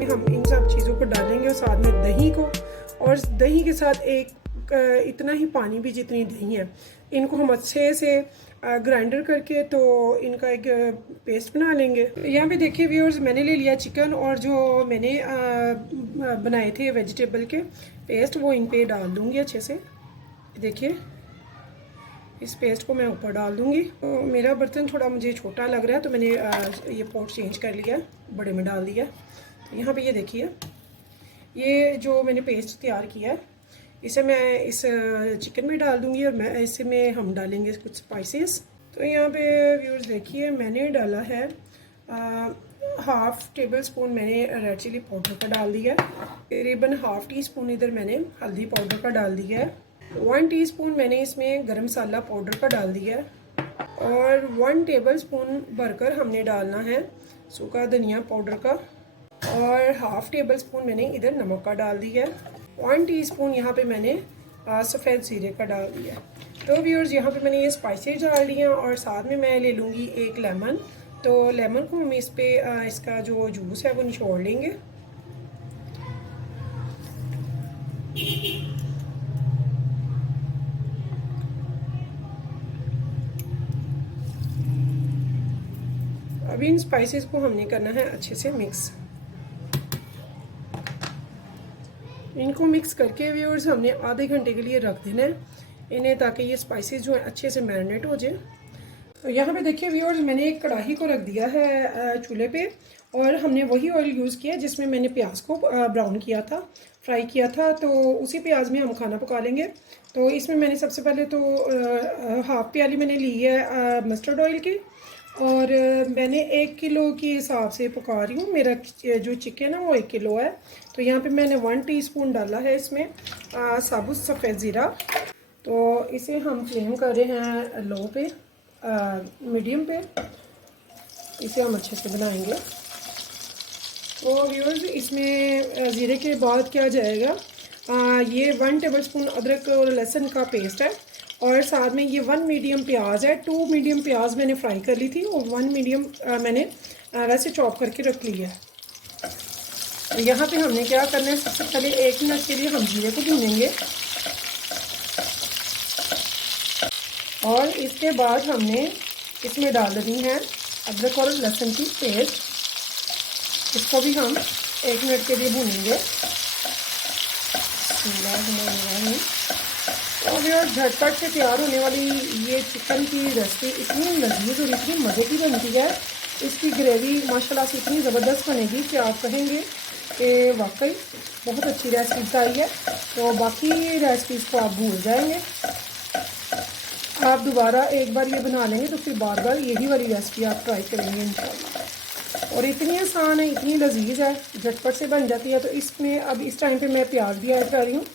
इसमें हम इन सब चीज़ों को डालेंगे और साथ में दही को, और दही के साथ एक इतना ही पानी भी जितनी दही है, इनको हम अच्छे से ग्राइंडर करके तो इनका एक पेस्ट बना लेंगे। यहाँ पे देखिए व्यूअर्स, मैंने ले लिया चिकन और जो मैंने बनाए थे वेजिटेबल के पेस्ट, वो इन पे डाल दूँगी अच्छे से। देखिए इस पेस्ट को मैं ऊपर डाल दूँगी। तो मेरा बर्तन थोड़ा मुझे छोटा लग रहा है तो मैंने ये पॉट चेंज कर लिया, बड़े में डाल दिया। तो यहाँ पे ये देखिए, ये जो मैंने पेस्ट तैयार किया है इसे मैं इस चिकन में डाल दूँगी और मैं इसे में हम डालेंगे कुछ स्पाइसेस। तो यहाँ पे व्यूअर्स देखिए, मैंने डाला है हाफ़ टेबल स्पून मैंने रेड चिली पाउडर का डाल दिया है। तकरीबन हाफ़ टी स्पून इधर मैंने हल्दी पाउडर का डाल दिया है। 1 टीस्पून मैंने इसमें गरम मसाला पाउडर का डाल दिया है और 1 टेबल स्पून भरकर हमने डालना है सूखा धनिया पाउडर का, और हाफ़ टेबल स्पून मैंने इधर नमक का डाल दिया है। 1 टीस्पून यहाँ पे मैंने सफ़ेद ज़ीरे का डाल दिया। तो व्यूअर्स यहाँ पे मैंने ये स्पाइसेस डाल दिए और साथ में मैं ले लूँगी एक लेमन। तो लेमन को हम इस पे इसका जो जूस है वो निचोड़ लेंगे। अभी इन स्पाइसेस को हमने करना है अच्छे से मिक्स। इनको मिक्स करके व्यूअर्स हमने आधे घंटे के लिए रख देना है इन्हें, ताकि ये स्पाइसेस जो है अच्छे से मैरिनेट हो जाए। तो यहाँ पे देखिए व्यूअर्स, मैंने एक कढ़ाई को रख दिया है चूल्हे पे और हमने वही ऑयल यूज़ किया जिसमें मैंने प्याज को ब्राउन किया था, फ्राई किया था। तो उसी प्याज में हम खाना पका लेंगे। तो इसमें मैंने सबसे पहले तो हाफ़ प्याली मैंने ली है मस्टर्ड ऑयल की, और मैंने 1 किलो के हिसाब से पका रही हूँ। मेरा जो चिकन है वो 1 किलो है। तो यहाँ पे मैंने 1 टीस्पून डाला है इसमें साबुत सफ़ेद ज़ीरा। तो इसे हम फ्लेम कर रहे हैं लो पे, मीडियम पे। इसे हम अच्छे से बनाएंगे। तो व्यूअर्स, इसमें ज़ीरे के बाद क्या जाएगा, ये 1 टेबलस्पून अदरक और लहसुन का पेस्ट है, और साथ में ये 1 मीडियम प्याज है। 2 मीडियम प्याज मैंने फ्राई कर ली थी और 1 मीडियम मैंने वैसे चॉप करके रख लिया है। तो यहाँ पे हमने क्या करना है, सबसे पहले 1 मिनट के लिए हम जीरे को भूनेंगे और इसके बाद हमने इसमें डाल देनी है अदरक और लहसुन की पेस्ट। इसको भी हम 1 मिनट के लिए भूनेंगे। और ये झटपट से तैयार होने वाली ये चिकन की रेसिपी इतनी लजीज और इतनी मज़े की बनती है। इसकी ग्रेवी माशाल्लाह से इतनी ज़बरदस्त बनेगी कि आप कहेंगे कि वाकई बहुत अच्छी रेसिपी आई है। तो बाकी रेसिपीज़ को आप भूल जाएंगे। आप दोबारा एक बार ये बना लेंगे तो फिर बार बार यही वाली रेसिपी आप ट्राई करेंगे इंशाल्लाह। और इतनी आसान है, इतनी लजीज है, झटपट से बन जाती है। तो इसमें अब इस टाइम पे मैं प्याज भी ऐड कर रही हूँ।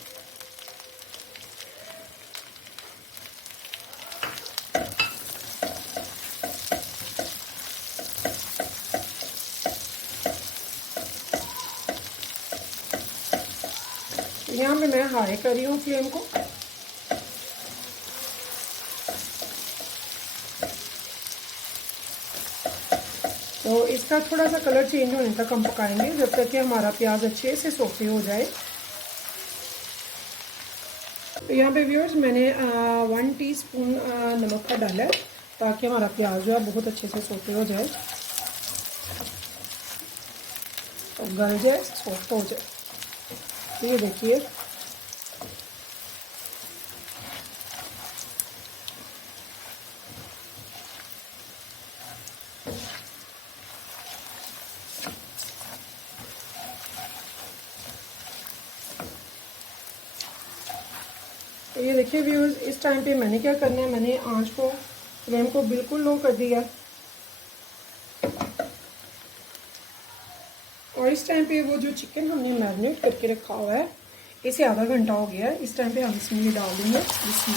यहाँ पे मैं हाई कर रही हूँ फ्लेम को। तो इसका थोड़ा सा कलर चेंज होने तक हम पकाएंगे, जब तक कि हमारा प्याज अच्छे से सोते हो जाए। तो यहाँ पे व्यूअर्स, मैंने 1 टीस्पून नमक का डाला है ताकि हमारा प्याज जो है बहुत अच्छे से सोते हो जाए और गल जाए, सॉफ्ट हो जाए। तो ये देखिए, तो ये देखिए व्यूअर्स, इस टाइम पे मैंने क्या करना है, मैंने आंच को, फ्लेम को बिल्कुल लो कर दिया। और इस टाइम पे वो जो चिकन हमने मैरिनेट करके रखा हुआ है, इसे आधा घंटा हो गया है। इस टाइम पे हम इसमें ये डाल देंगे इसमें।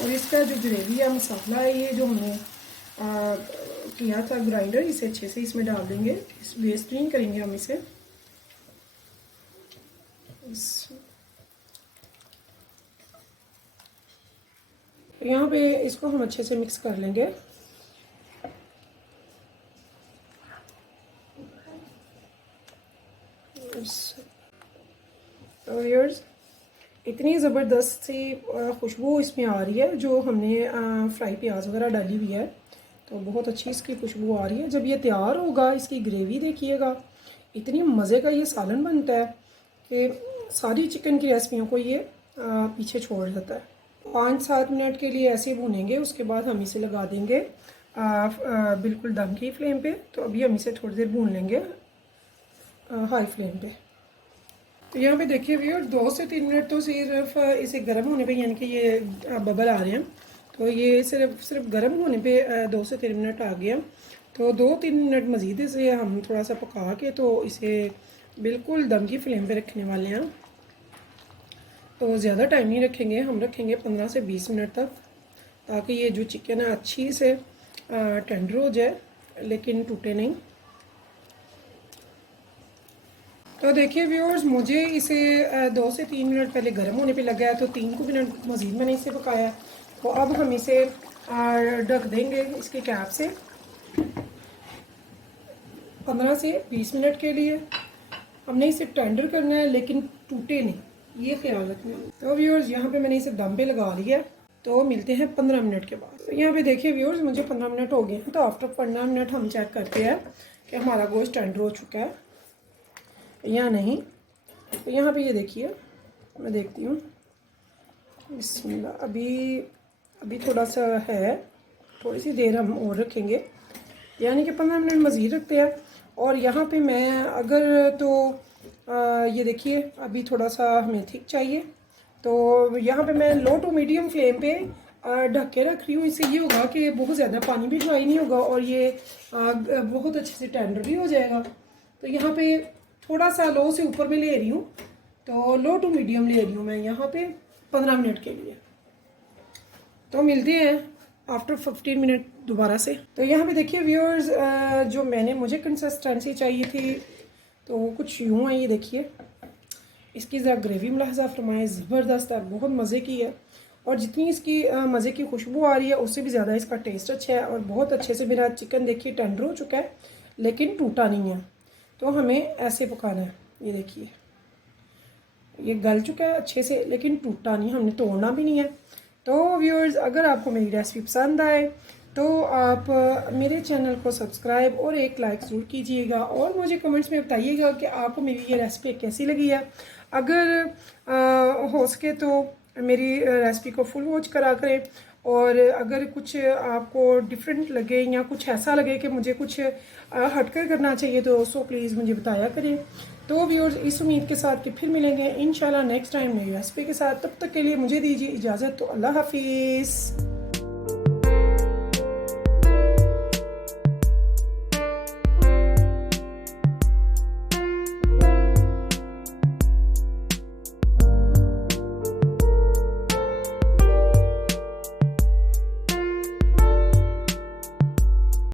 और इसका जो ग्रेवी है, मसाला है, ये जो हमने किया था ग्राइंडर, इसे अच्छे से इसमें डाल देंगे। वेस्ट नहीं करेंगे हम इसे। यहाँ पे इसको हम अच्छे से मिक्स कर लेंगे। तो व्यूअर्स इतनी ज़बरदस्त सी खुशबू इसमें आ रही है, जो हमने फ्राई प्याज वगैरह डाली हुई है, तो बहुत अच्छी इसकी खुशबू आ रही है। जब ये तैयार होगा, इसकी ग्रेवी देखिएगा, इतनी मज़े का ये सालन बनता है कि सारी चिकन की रेसिपियों को ये पीछे छोड़ जाता है। 5-7 मिनट के लिए ऐसे भूनेंगे, उसके बाद हम इसे लगा देंगे बिल्कुल दम की फ्लेम पे। तो अभी हम इसे थोड़ी देर भून लेंगे हाई फ्लेम पे। तो यहाँ पे देखिए व्यूअर 2 से 3 मिनट तो सिर्फ इसे गर्म होने पे, यानी कि ये बबल आ रहे हैं, तो ये सिर्फ गर्म होने पे 2 से 3 मिनट आ गया। तो 2-3 मिनट मज़ीद इसे हम थोड़ा सा पका के तो इसे बिल्कुल दम की फ्लेम पे रखने वाले हैं। तो ज़्यादा टाइम नहीं रखेंगे, हम रखेंगे 15 से 20 मिनट तक, ताकि ये जो चिकन है अच्छी से टेंडर हो जाए लेकिन टूटे नहीं। तो देखिए व्यूअर्स, मुझे इसे 2 से 3 मिनट पहले गर्म होने पे लगा है, तो 3 को मिनट मज़ीद मैंने इसे पकाया। तो अब हम इसे ढक देंगे इसके कैप से 15 से 20 मिनट के लिए। हमने इसे टेंडर करना है लेकिन टूटे नहीं, ये ख्याल रखना है। तो व्यूअर्स यहाँ पे मैंने इसे दम पे लगा लिया, तो मिलते हैं 15 मिनट के बाद। तो यहाँ पे देखिए व्यूअर्स, मुझे 15 मिनट हो गए हैं। तो आफ्टर 15 मिनट हम चेक करते हैं कि हमारा गोश्त टेंडर हो चुका है या नहीं। तो यहाँ पे ये देखिए, मैं देखती हूँ, बिस्मिल्लाह, अभी थोड़ा सा है, थोड़ी सी देर हम और रखेंगे, यानी कि 15 मिनट मज़ीद रखते हैं। और यहाँ पे मैं अगर तो ये देखिए अभी थोड़ा सा हमें थिक चाहिए, तो यहाँ पे मैं लो टू मीडियम फ्लेम पे ढक के रख रही हूँ। इससे ये होगा कि बहुत ज़्यादा पानी भी ड्राई नहीं होगा और ये बहुत अच्छे से टेंडर भी हो जाएगा। तो यहाँ पे थोड़ा सा लो से ऊपर में ले रही हूँ, तो लो टू मीडियम ले रही हूँ मैं यहाँ पे 15 मिनट के लिए। तो मिलते हैं आफ्टर 15 मिनट दोबारा से। तो यहाँ पे देखिए व्यूअर्स, जो मुझे कंसिस्टेंसी चाहिए थी तो वो कुछ यूँ है। ये देखिए, इसकी ज़रा ग्रेवी मुलाहजा फरमाएं, ज़बरदस्त है, बहुत मज़े की है। और जितनी इसकी मज़े की खुशबू आ रही है, उससे भी ज़्यादा इसका टेस्ट अच्छा है। और बहुत अच्छे से मेरा चिकन देखिए टेंडर हो चुका है लेकिन टूटा नहीं है। तो हमें ऐसे पकाना है, ये देखिए ये गल चुका है अच्छे से लेकिन टूटा नहीं, हमने तोड़ना भी नहीं है। तो व्यूअर्स, अगर आपको मेरी रेसिपी पसंद आए तो आप मेरे चैनल को सब्सक्राइब और एक लाइक ज़रूर कीजिएगा और मुझे कमेंट्स में बताइएगा कि आपको मेरी ये रेसिपी कैसी लगी है। अगर हो सके तो मेरी रेसिपी को फुल वॉच करा करें, और अगर कुछ आपको डिफरेंट लगे या कुछ ऐसा लगे कि मुझे कुछ हटकर करना चाहिए तो सो प्लीज़ मुझे बताया करें। तो व्यूअर्स, इस उम्मीद के साथ कि फिर मिलेंगे इंशाल्लाह नेक्स्ट टाइम नई रेसिपी के साथ। तब तक के लिए मुझे दीजिए इजाज़त। तो अल्लाह हाफिज़।